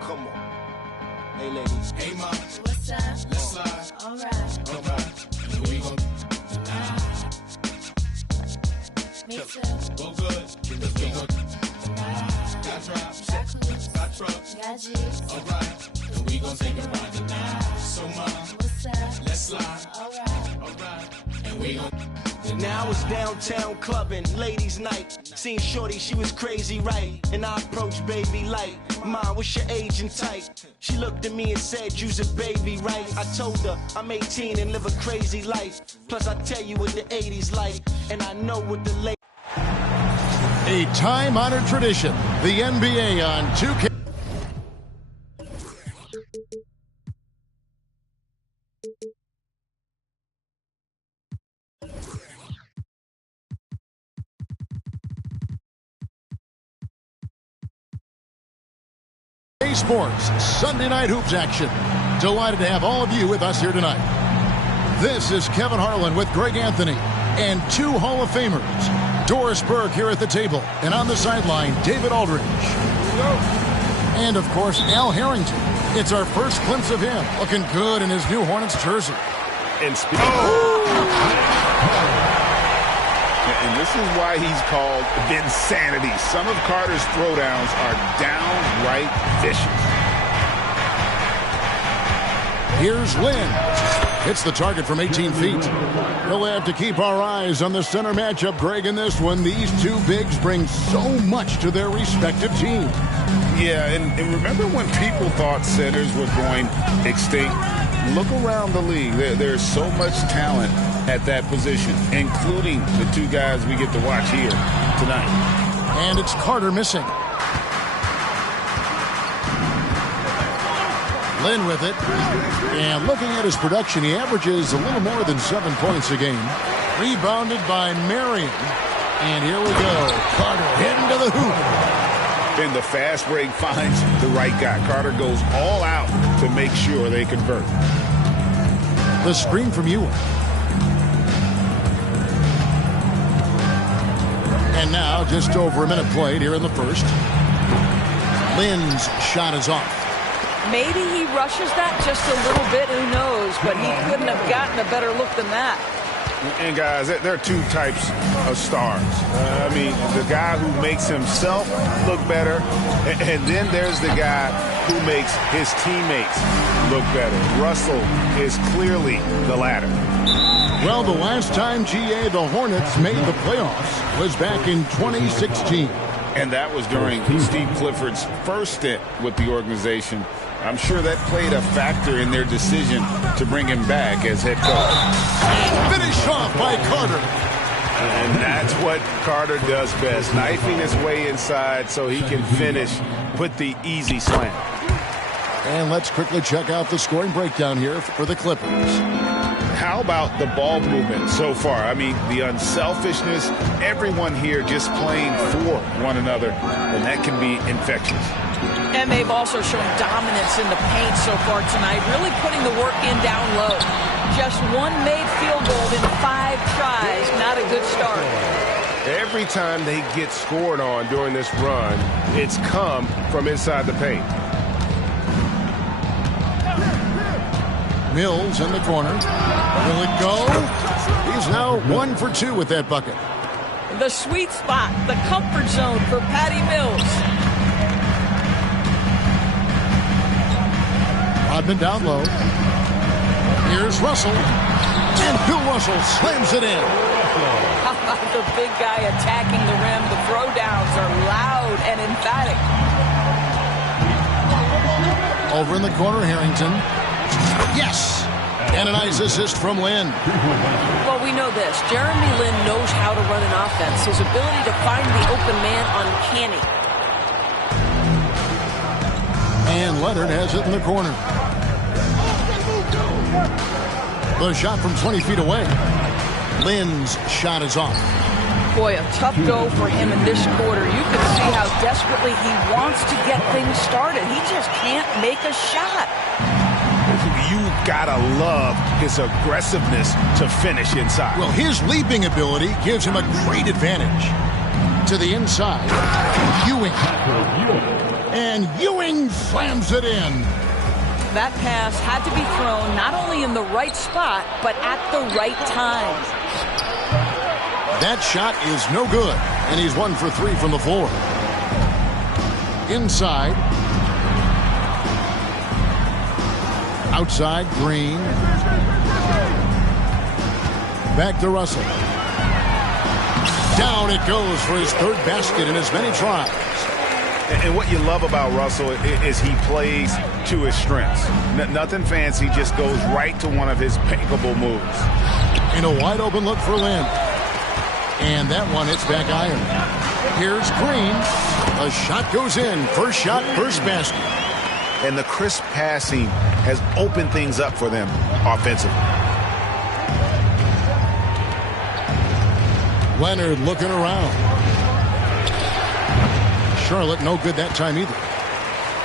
Come on. Hey, ladies. Hey, ma. What's up? Let's slide. All right. All right. Here we go. Me too. Go good. Let's go. Got drops. Got clothes. Got trucks. Got G's. All right. And we gon' take it right tonight. So, ma. What's up? Let's slide. All right. All right. And we gon'. Now it's downtown clubbing, ladies' night. Seen shorty, she was crazy, right? And I approached baby like, Mom, what's your age and type? She looked at me and said, you's a baby, right? I told her I'm 18 and live a crazy life. Plus I tell you what the 80s like, and I know what the late. A time-honored tradition, the NBA on 2K. Sports Sunday Night Hoops action. Delighted to have all of you with us here tonight. This is Kevin Harlan with Greg Anthony and two Hall of Famers. Doris Burke here at the table, and on the sideline, David Aldridge. And of course, Al Harrington. It's our first glimpse of him, looking good in his new Hornets jersey. And And this is why he's called Vinsanity. Some of Carter's throwdowns are downright vicious. Here's Lynn. Hits the target from 18 feet. We'll have to keep our eyes on the center matchup, Greg, in this one. These two bigs bring so much to their respective teams. Yeah, and remember when people thought centers were going extinct? Look around the league. There's so much talent at that position, including the two guys we get to watch here tonight. And it's Carter missing. Lynn with it. And looking at his production, he averages a little more than 7 points a game. Rebounded by Marion. And here we go. Carter heading to the hoop. And the fast break finds the right guy. Carter goes all out to make sure they convert. The screen from Ewing. And now, just over a minute played here in the first. Lynn's shot is off. Maybe he rushes that just a little bit, who knows, but he couldn't have gotten a better look than that. And guys, there are two types of stars. I mean, the guy who makes himself look better, and then there's the guy who makes his teammates look better. Russell is clearly the latter. Well, the last time, GA, the Hornets made the playoffs was back in 2016. And that was during Steve Clifford's first stint with the organization. I'm sure that played a factor in their decision to bring him back as head coach. Finish off by Carter. And that's what Carter does best, knifing his way inside so he can finish with the easy slam. And let's quickly check out the scoring breakdown here for the Clippers. How about the ball movement so far? I mean, the unselfishness, everyone here just playing for one another, and that can be infectious. And they've also shown dominance in the paint so far tonight, really putting the work in down low. Just one made field goal in 5 tries. Not a good start. Every time they get scored on during this run, it's come from inside the paint. Mills in the corner. Will it go? He's now 1 for 2 with that bucket. The sweet spot, the comfort zone for Patty Mills. Rodman down low. Here's Russell. And Bill Russell slams it in. The big guy attacking the rim. The throwdowns are loud and emphatic. Over in the corner, Harrington. Yes! And a nice assist from Lynn. Well, we know this. Jeremy Lin knows how to run an offense. His ability to find the open man uncanny. And Leonard has it in the corner. The shot from 20 feet away. Lynn's shot is off. Boy, a tough go for him in this quarter. You can see how desperately he wants to get things started. He just can't make a shot. You gotta love his aggressiveness to finish inside. Well, his leaping ability gives him a great advantage. To the inside, Ewing. And Ewing slams it in. That pass had to be thrown not only in the right spot, but at the right time. That shot is no good, and he's 1 for 3 from the floor. Inside. Outside, Green. Back to Russell. Down it goes for his third basket in as many tries. And what you love about Russell is he plays to his strengths. Nothing fancy, just goes right to one of his bankable moves. In a wide open look for Lynn. And that one hits back iron. Here's Green. A shot goes in. First shot, first basket. And the crisp passing has opened things up for them offensively. Leonard looking around. Charlotte no good that time either.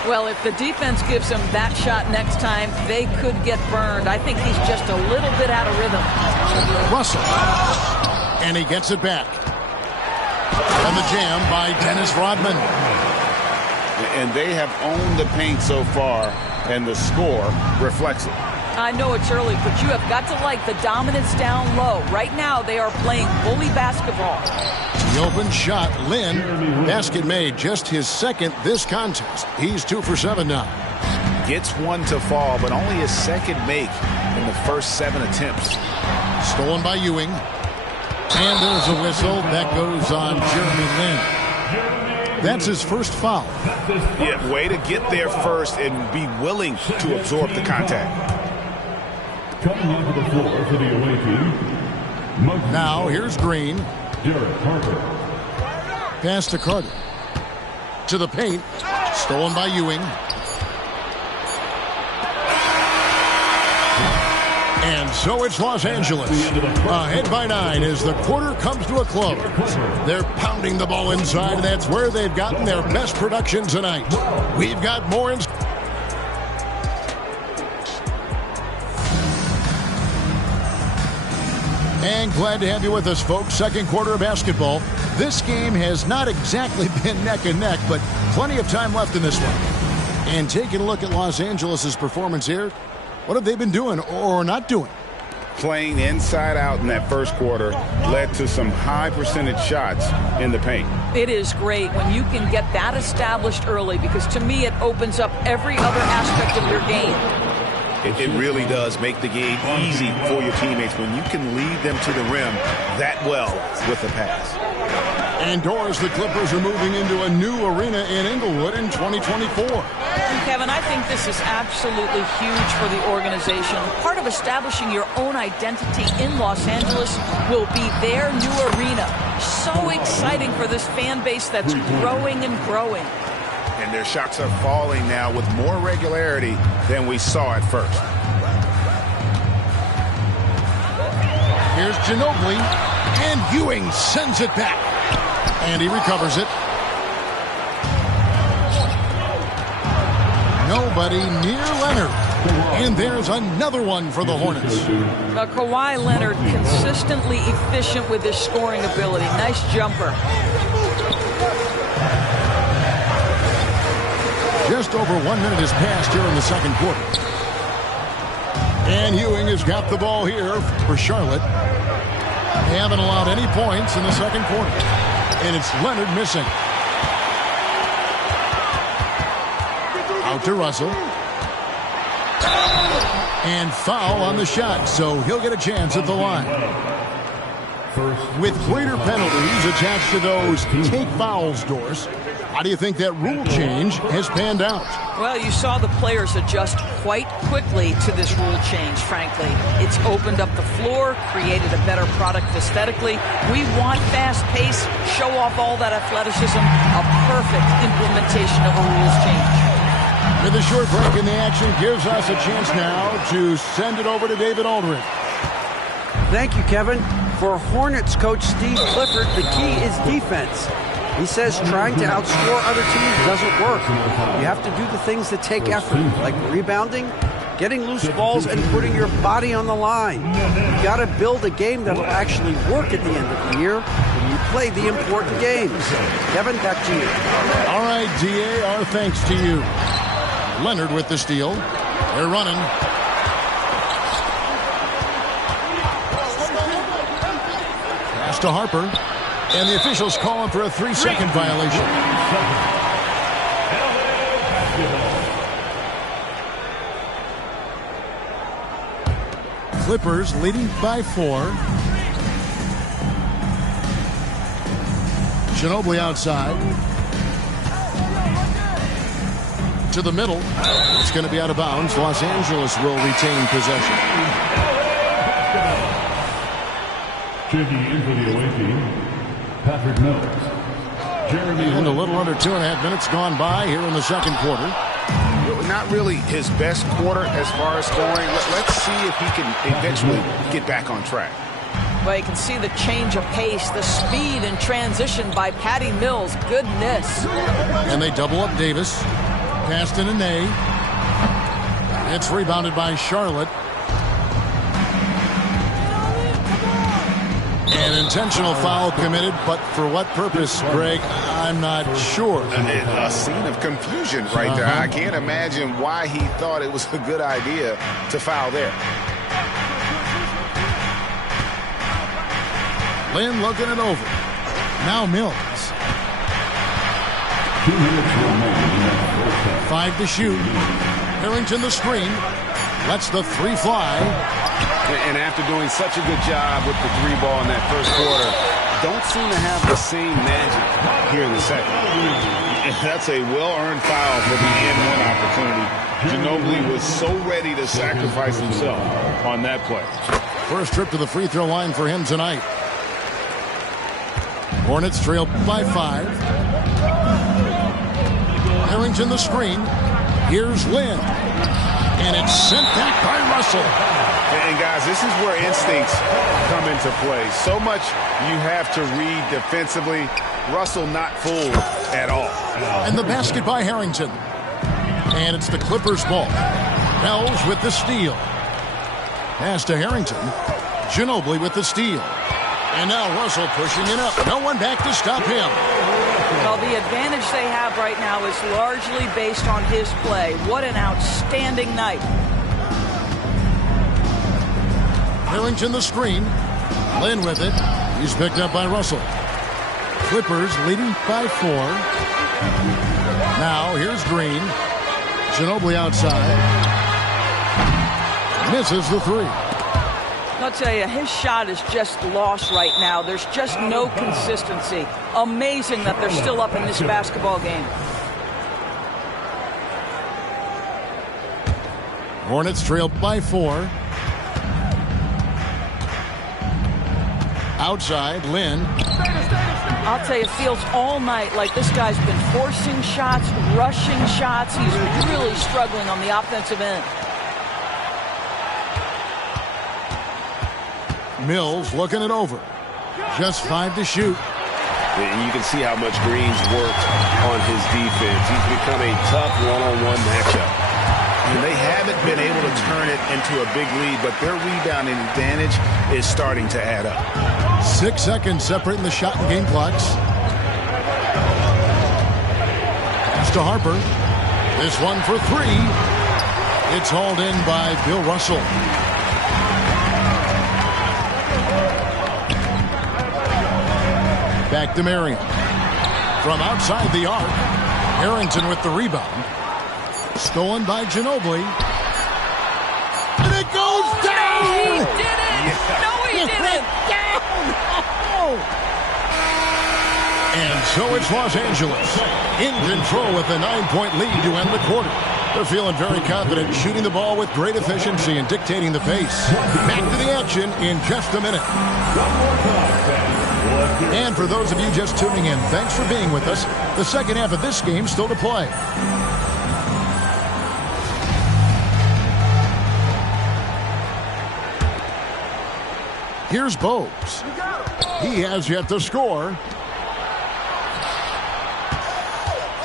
Well, if the defense gives him that shot next time, they could get burned. I think he's just a little bit out of rhythm. Russell. And he gets it back. And the jam by Dennis Rodman. And they have owned the paint so far, and the score reflects it. I know it's early, but you have got to like the dominance down low. Right now, they are playing bully basketball. The open shot, Lynn. Basket made, just his second this contest. He's 2 for 7 now. Gets one to fall, but only his second make in the first 7 attempts. Stolen by Ewing. And there's a whistle. That goes on Jeremy Lin. That's his first foul. Yeah, way to get there first and be willing to absorb the contact. Coming onto the floor for the away team. Now here's Green. Derek Carter. Pass to Carter. To the paint. Stolen by Ewing. And so it's Los Angeles. Ahead by 9 as the quarter comes to a close. They're pounding the ball inside, and that's where they've gotten their best production tonight. We've got more in. And glad to have you with us, folks. Second quarter of basketball. This game has not exactly been neck and neck, but plenty of time left in this one. And taking a look at Los Angeles' performance here, what have they been doing or not doing? Playing inside out in that first quarter led to some high percentage shots in the paint. It is great when you can get that established early, because to me it opens up every other aspect of your game. It really does make the game easy for your teammates when you can lead them to the rim that well with the pass. Indoors, the Clippers are moving into a new arena in Inglewood in 2024. Kevin, I think this is absolutely huge for the organization. Part of establishing your own identity in Los Angeles will be their new arena. So exciting for this fan base that's growing and growing. And their shots are falling now with more regularity than we saw at first. Here's Ginobili, and Ewing sends it back. And he recovers it. Nobody near Leonard. And there's another one for the Hornets. Kawhi Leonard consistently efficient with his scoring ability. Nice jumper. Just over 1 minute has passed here in the second quarter. And Ewing has got the ball here for Charlotte. They haven't allowed any points in the second quarter. And it's Leonard missing. Out to Russell. And foul on the shot, so he'll get a chance at the line. With greater penalties attached to those take fouls, Doris, how do you think that rule change has panned out? Well, you saw the players adjust quite quickly to this rule change, frankly. It's opened up the floor, created a better product aesthetically. We want fast pace, show off all that athleticism, a perfect implementation of a rules change. With a short break in the action gives us a chance now to send it over to David Aldridge. Thank you, Kevin. For Hornets coach Steve Clifford, the key is defense. He says trying to outscore other teams doesn't work. You have to do the things that take effort, like rebounding, getting loose balls, and putting your body on the line. You got to build a game that will actually work at the end of the year when you play the important games. Kevin, back to you. All right, DA, our thanks to you. Leonard with the steal. They're running. Pass to Harper. And the officials call him for a 3-second violation. Clippers leading by 4. Ginobili outside. To the middle. It's going to be out of bounds. Los Angeles will retain possession. Checking in for the away team, Patrick Mills. Jeremy And a little under 2.5 minutes gone by here in the second quarter. Not really his best quarter as far as scoring. Let's see if he can eventually get back on track. Well, you can see the change of pace, the speed and transition by Patty Mills. Goodness. And they double up Davis. Passed to Nene. It's rebounded by Charlotte. An intentional foul committed, but for what purpose, Greg? I'm not sure. A scene of confusion right there. I can't imagine why he thought it was a good idea to foul there. Lynn looking it over. Now Mills. 2 minutes remaining. 5 to shoot. Harrington the screen. Lets the 3 fly. And after doing such a good job with the 3 ball in that first quarter, don't seem to have the same magic here in the second. And that's a well-earned foul for the and-one opportunity. Ginobili was so ready to sacrifice himself on that play. First trip to the free throw line for him tonight. Hornets trail by 5. Harrington the screen. Here's Lynn. And it's sent back by Russell. And guys, this is where instincts come into play. So much you have to read defensively. Russell not fooled at all. And the basket by Harrington. And it's the Clippers ball. Mills with the steal. Pass to Harrington. Ginobili with the steal. And now Russell pushing it up. No one back to stop him. Well, the advantage they have right now is largely based on his play. What an outstanding night. Harrington the screen. Lynn with it. He's picked up by Russell. Clippers leading by 4. Now here's Green. Ginobili outside. Misses the 3. I'll tell you, his shot is just lost right now. There's just no consistency. Amazing that they're still up in this basketball game. Hornets trail by 4. Outside, Lynn. I'll tell you, it feels all night like this guy's been forcing shots, rushing shots. He's really struggling on the offensive end. Mills looking it over. Just 5 to shoot. And you can see how much Green's worked on his defense. He's become a tough one-on-one matchup. And they haven't been able to turn it into a big lead, but their rebounding advantage is starting to add up. 6 seconds separating the shot and game clocks. Pass to Harper. This one for 3. It's hauled in by Bill Russell. Back to Marion. From outside the arc, Harrington with the rebound. Stolen by Ginobili. And it goes down! He did it! No, he didn't! And so it's Los Angeles in control with a 9-point lead to end the quarter. They're feeling very confident, shooting the ball with great efficiency and dictating the pace. Back to the action in just a minute. And for those of you just tuning in, thanks for being with us. The second half of this game still to play. Here's Bogues. He has yet to score.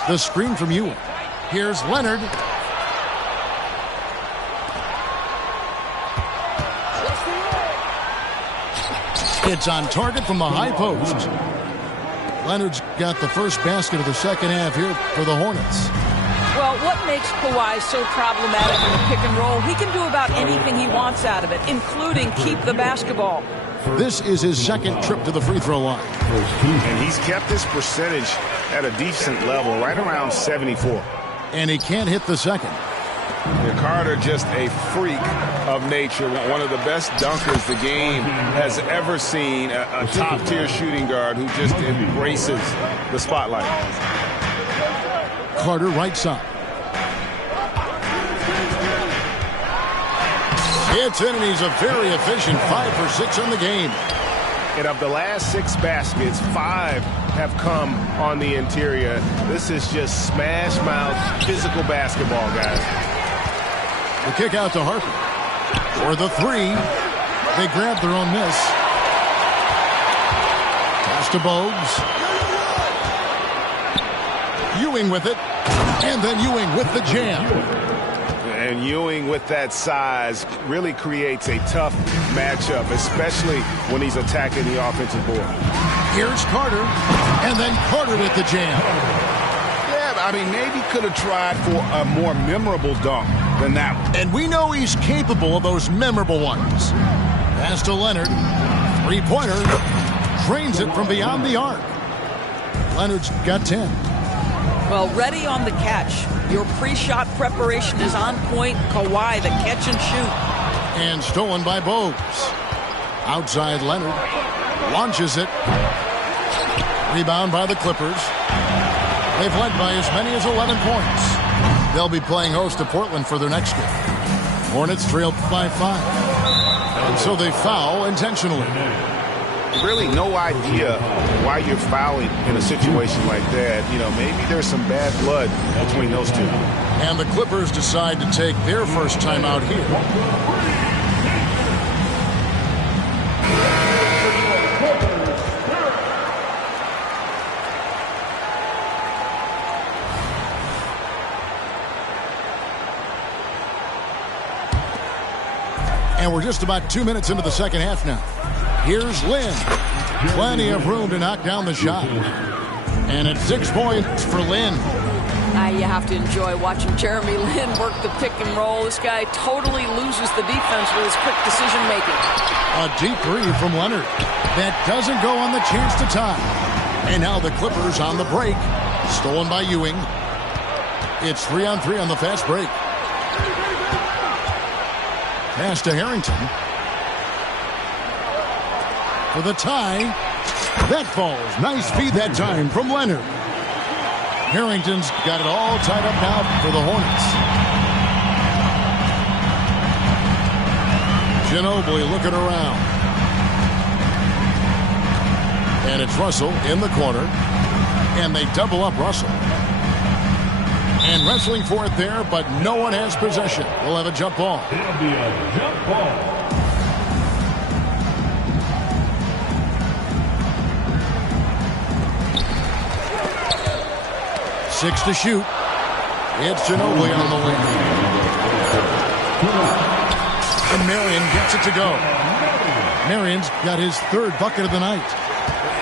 The screen from Ewing. Here's Leonard. It's on target from the high post. Leonard's got the first basket of the second half here for the Hornets. Well, what makes Kawhi so problematic in the pick and roll? He can do about anything he wants out of it, including keep the basketball. This is his second trip to the free throw line. And he's kept this percentage at a decent level, right around 74. And he can't hit the second. And Carter just a freak of nature, one of the best dunkers the game has ever seen, a top-tier shooting guard who just embraces the spotlight. Carter right side. It's in, and he's a very efficient 5 for 6 in the game. And of the last 6 baskets, 5 have come on the interior. This is just smash mouth physical basketball, guys. The kick out to Harper. For the 3. They grab their own miss. Pass to Bogues. Ewing with it. And then Ewing with the jam. And Ewing with that size really creates a tough matchup, especially when he's attacking the offensive board. Here's Carter. And then Carter with the jam. Yeah, I mean, maybe could have tried for a more memorable dunk than that one. And we know he's capable of those memorable ones. Pass to Leonard. Three-pointer. Drains it from beyond the arc. Leonard's got 10. Well, ready on the catch. Your pre-shot preparation is on point. Kawhi, the catch and shoot. And stolen by Bogues. Outside Leonard. Launches it. Rebound by the Clippers. They've led by as many as 11 points. They'll be playing host to Portland for their next game. Hornets trailed by 5. And so they foul intentionally. Really no idea why you're fouling in a situation like that. You know, maybe there's some bad blood between those two. And the Clippers decide to take their first time out here. And we're just about 2 minutes into the second half now. Here's Lin. Plenty of room to knock down the shot. And it's 6 points for Lin. You have to enjoy watching Jeremy Lin work the pick and roll. This guy totally loses the defense with his quick decision making. A deep 3 from Leonard. That doesn't go on the chance to tie. And now the Clippers on the break. Stolen by Ewing. It's 3-on-3 on the fast break. Pass to Harrington. For the tie. That falls. Nice feed that time from Leonard. Harrington's got it all tied up now for the Hornets. Ginobili looking around. And it's Russell in the corner. And they double up Russell. And wrestling for it there, but no one has possession. We'll have a jump ball. It'll be a jump ball. 6 to shoot. It's Ginobili on the wing. And Marion gets it to go. Marion's got his 3rd bucket of the night.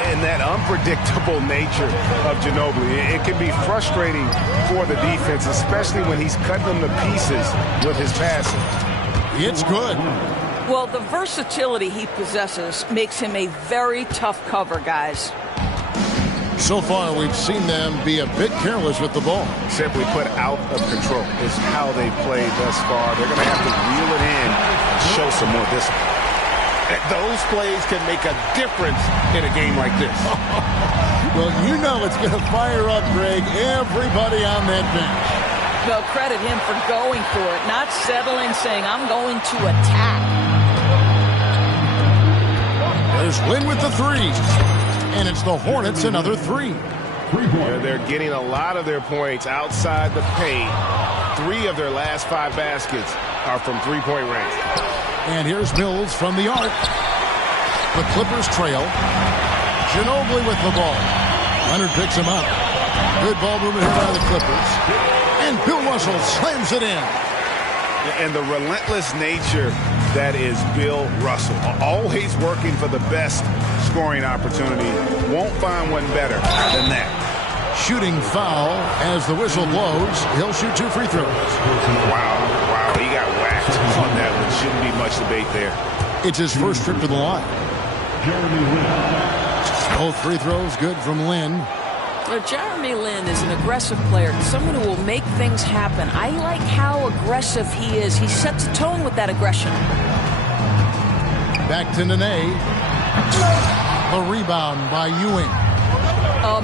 And that unpredictable nature of Ginobili, it can be frustrating for the defense, especially when he's cutting them to pieces with his passing. It's good. Well, the versatility he possesses makes him a very tough cover, guys. So far, we've seen them be a bit careless with the ball. Simply put, out of control is how they've played thus far. They're going to have to reel it in and show some more discipline. Those plays can make a difference in a game like this. Well, you know it's going to fire up, Greg, everybody on that bench. Well, credit him for going for it, not settling, saying, I'm going to attack. There's Lin with the 3. And it's the Hornets another 3. They're getting a lot of their points outside the paint. 3 of their last 5 baskets are from 3-point range. And here's Mills from the arc. The Clippers trail. Ginobili with the ball. Leonard picks him up. Good ball movement here by the Clippers. And Bill Russell slams it in. And the relentless nature that is Bill Russell. Always working for the best scoring opportunity. Won't find one better than that. Shooting foul as the whistle blows. He'll shoot 2 free throws. Wow, he got whacked on that one. Shouldn't be much debate there. It's his first trip to the line. Both free throws good from Lin. Well, Jeremy Lin is an aggressive player, someone who will make things happen. I like how aggressive he is. He sets a tone with that aggression. Back to Nene. A rebound by Ewing.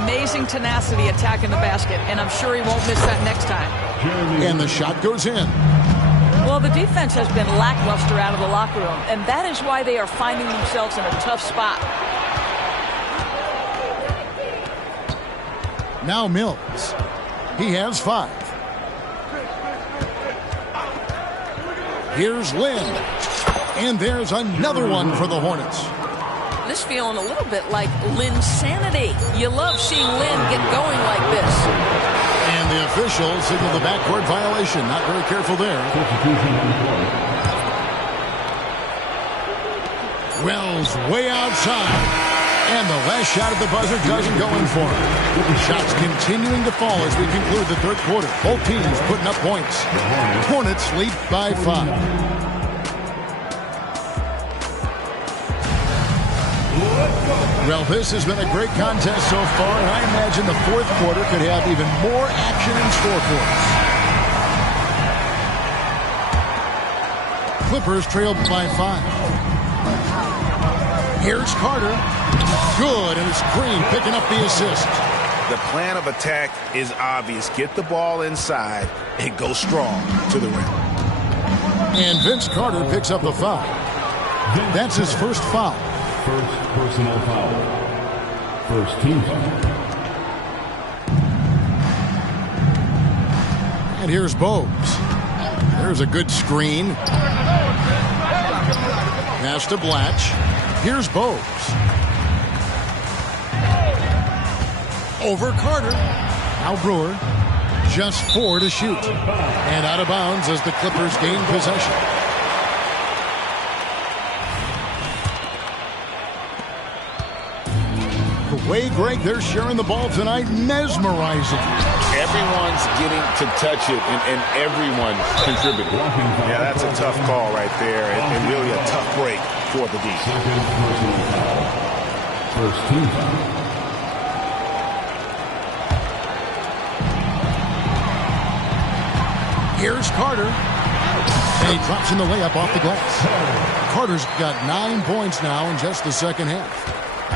Amazing tenacity attacking the basket, and I'm sure he won't miss that next time. And the shot goes in. Well, the defense has been lackluster out of the locker room, and that is why they are finding themselves in a tough spot. Now Mills. He has 5. Here's Lin. And there's another one for the Hornets. This feeling a little bit like Linsanity. You love seeing Lin get going like this. And the officials signal the backcourt violation. Not very careful there. Wells way outside. And the last shot at the buzzer doesn't go in for him. Shots continuing to fall as we conclude the third quarter. Both teams putting up points. Hornets lead by 5. Well, this has been a great contest so far, and I imagine the fourth quarter could have even more action in store for us. Clippers trailed by 5. Here's Carter. Good, and it's Green picking up the assist. The plan of attack is obvious. Get the ball inside and go strong to the rim. And Vince Carter picks up the foul. That's his first foul. First personal foul. First team foul. And here's Bogues. There's a good screen. Pass to Blatch. Here's Bogues. Over Carter. Now Brewer. Just 4 to shoot. And out of bounds as the Clippers gain possession. The way, Greg, they're sharing the ball tonight, mesmerizing. Everyone's getting to touch it, and everyone contributing. Yeah, that's a tough call right there, and really a tough break for the defense. First team foul. Here's Carter. And he drops in the layup off the glass. Carter's got 9 points now in just the second half.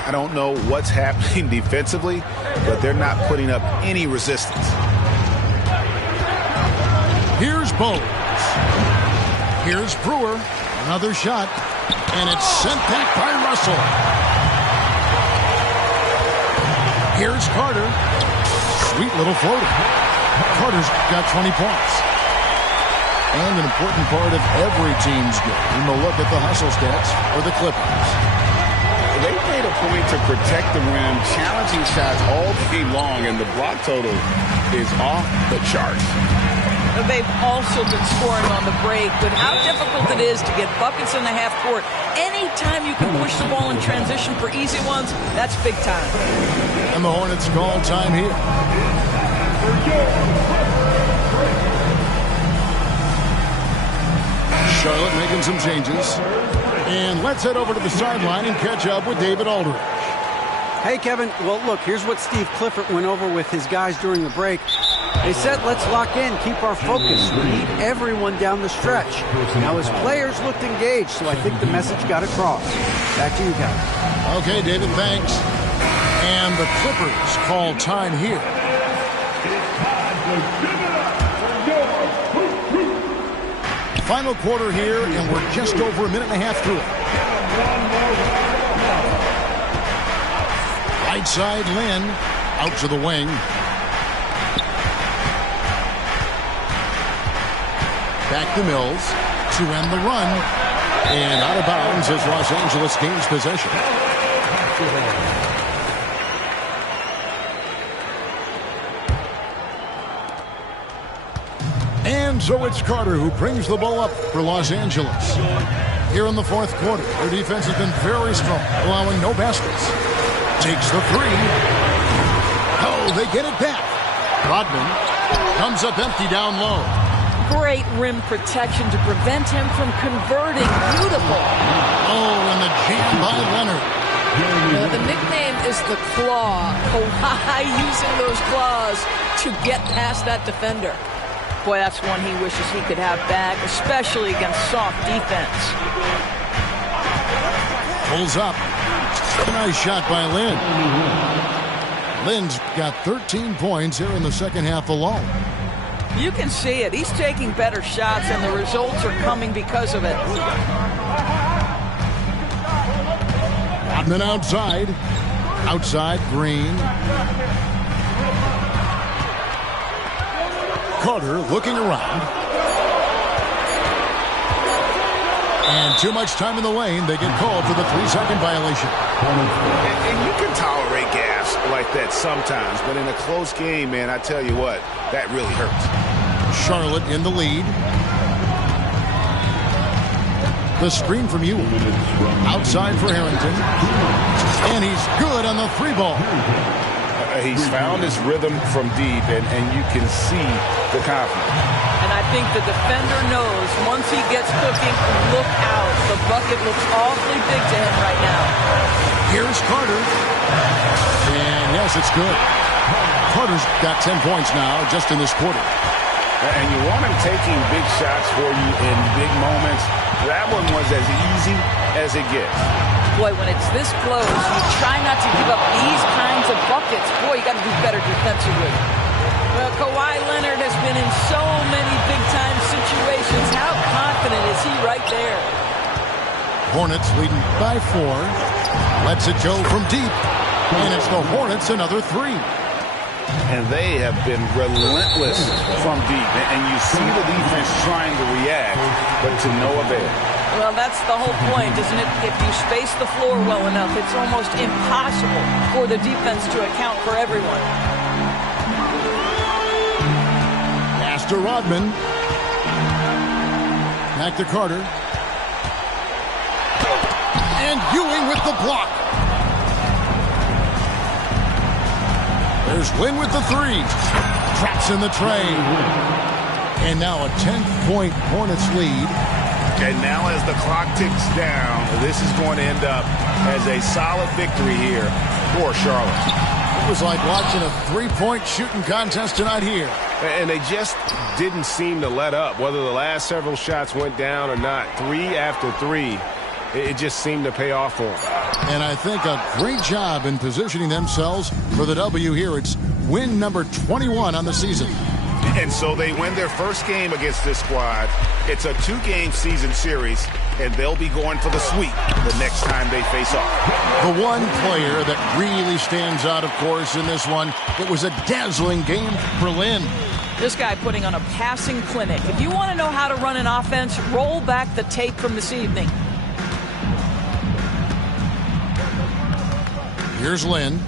I don't know what's happening defensively, but they're not putting up any resistance. Here's Bogues. Here's Brewer. Another shot. And it's sent back by Russell. Here's Carter. Sweet little floater. Carter's got 20 points. And an important part of every team's game. We'll look at the hustle stats for the Clippers. They made a point to protect the rim, challenging shots all day long, and the block total is off the charts. They've also been scoring on the break, but how difficult it is to get buckets in the half court. Anytime you can push the ball in transition for easy ones, that's big time. And the Hornets call time here. Charlotte making some changes. And let's head over to the sideline and catch up with David Aldridge. Hey, Kevin. Well, look, here's what Steve Clifford went over with his guys during the break. They said, let's lock in, keep our focus. We need everyone down the stretch. Now, his players looked engaged, so I think the message got across. Back to you guys. Okay, David, thanks. And the Clippers call time here. Final quarter here, and we're just over a minute and a half through it. Right side, Lin, out to the wing. Back to Mills to end the run. And out of bounds as Los Angeles gains possession. And so it's Carter who brings the ball up for Los Angeles. Here in the fourth quarter, their defense has been very strong, allowing no baskets. Takes the three. Oh, they get it back. Rodman comes up empty down low. Great rim protection to prevent him from converting. Beautiful. Oh, and the jam by Leonard. The nickname is the Claw. Kawhi using those claws to get past that defender. Boy, that's one he wishes he could have back, especially against soft defense. Pulls up. A nice shot by Lin. Lin's got 13 points here in the second half alone. You can see it. He's taking better shots, and the results are coming because of it. Rodman outside. Outside, Green. Carter looking around. And too much time in the lane. They get called for the 3-second violation. And you can tolerate gas like that sometimes, but in a close game, man, I tell you what, that really hurts. Charlotte in the lead. The screen from Ewing. Outside for Harrington. And he's good on the 3-ball. He's found his rhythm from deep, and you can see the confidence. And I think the defender knows once he gets cooking, look out. The bucket looks awfully big to him right now. Here's Carter. And yes, it's good. Carter's got 10 points now just in this quarter. And you want him taking big shots for you in big moments. That one was as easy as it gets. Boy, when it's this close, you try not to give up these kinds of buckets. Boy, you got to do better defensively. Well, Kawhi Leonard has been in so many big-time situations. How confident is he right there? Hornets leading by 4. Lets it go from deep. And it's the Hornets another 3. And they have been relentless from deep. And you see the defense trying to react, but to no avail. Well, that's the whole point, isn't it? If you space the floor well enough, it's almost impossible for the defense to account for everyone. Pass to Rodman. Back to Carter. And Ewing with the block. There's Lin with the 3. Traps in the tray. And now a 10-point Hornets lead. And now as the clock ticks down, this is going to end up as a solid victory here for Charlotte. It was like watching a 3-point shooting contest tonight here. And they just didn't seem to let up. Whether the last several shots went down or not, 3 after 3, it just seemed to pay off for them. And I think a great job in positioning themselves for the W here. It's win number 21 on the season. And so they win their first game against this squad. It's a 2-game season series, and they'll be going for the sweep the next time they face off. The one player that really stands out, of course, in this one, it was a dazzling game for Lin. This guy putting on a passing clinic. If you want to know how to run an offense, roll back the tape from this evening. Here's Lin.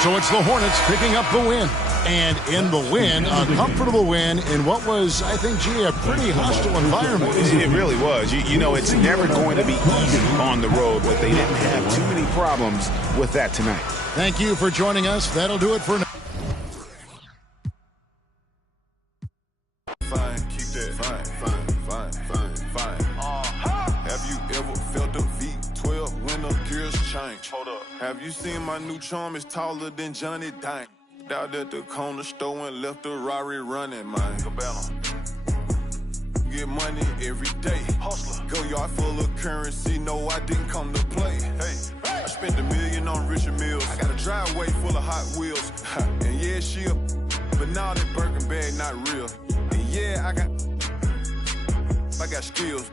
So it's the Hornets picking up the win. And in the win, a comfortable win in what was, I think, a pretty hostile environment. It really was. You know, it's never going to be easy on the road, but they didn't have too many problems with that tonight. Thank you for joining us. That'll do it for now. Have you seen my new charm is taller than Johnny Dang? Out at the corner store and left a Rari running, man. Cabela. Get money every day. Hustler. Go yard full of currency. No, I didn't come to play. Hey, I spent $1 million on Richard Mills. I got a driveway full of Hot Wheels. And yeah, she a, but now that Birkin bag not real. And yeah, I got skills.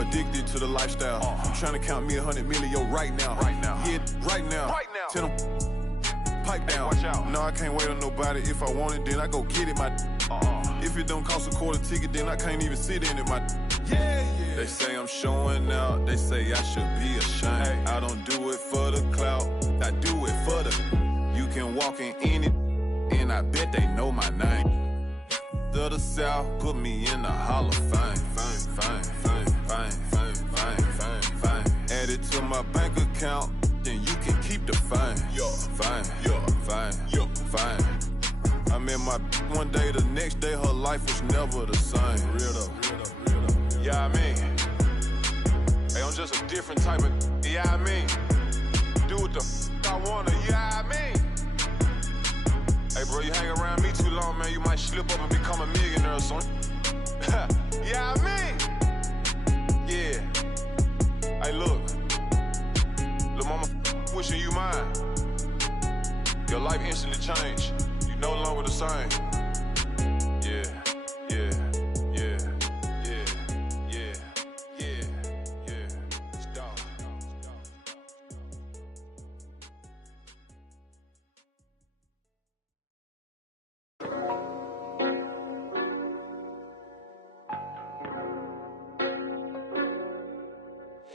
Addicted to the lifestyle. I'm trying to count me 100 million right now. Yeah, right now. Tell them, pipe down. Watch out. No, I can't wait on nobody. If I want it, then I go get it. If it don't cost a quarter ticket, then I can't even sit in it. They say I'm showing out. They say I should be ashamed. I don't do it for the clout. I do it for the. You can walk in any, and I bet they know my name. The South put me in the Hall of Fame. Fame. Add it to my bank account, then you can keep the fame. Fine. I met my one day, the next day her life was never the same. Real though. Yeah, I mean, hey, I'm just a different type of. Yeah, I mean, do what the I wanna. Yeah, I mean. Hey, bro, you hang around me too long, man, you might slip up and become a millionaire or something. Yeah, I mean. Yeah. Hey, look. Lil' mama wishing you mine. Your life instantly changed. You no longer the same. Yeah. Stop.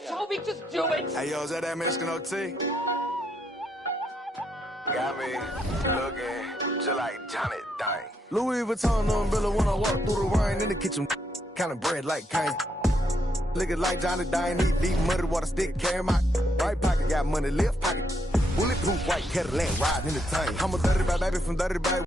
Toby, just do it. Hey, yo, is that Mexican OT? Got me looking just like Johnny Dang. Louis Vuitton umbrella when I walk through the rain in the kitchen. Kind of bread like Kane. Looking like Johnny Dang, eat deep muddy water stick, carry my right pocket, got money, left pocket. Bulletproof white Cadillac riding in the tank. I'm a dirty baby from dirty baby.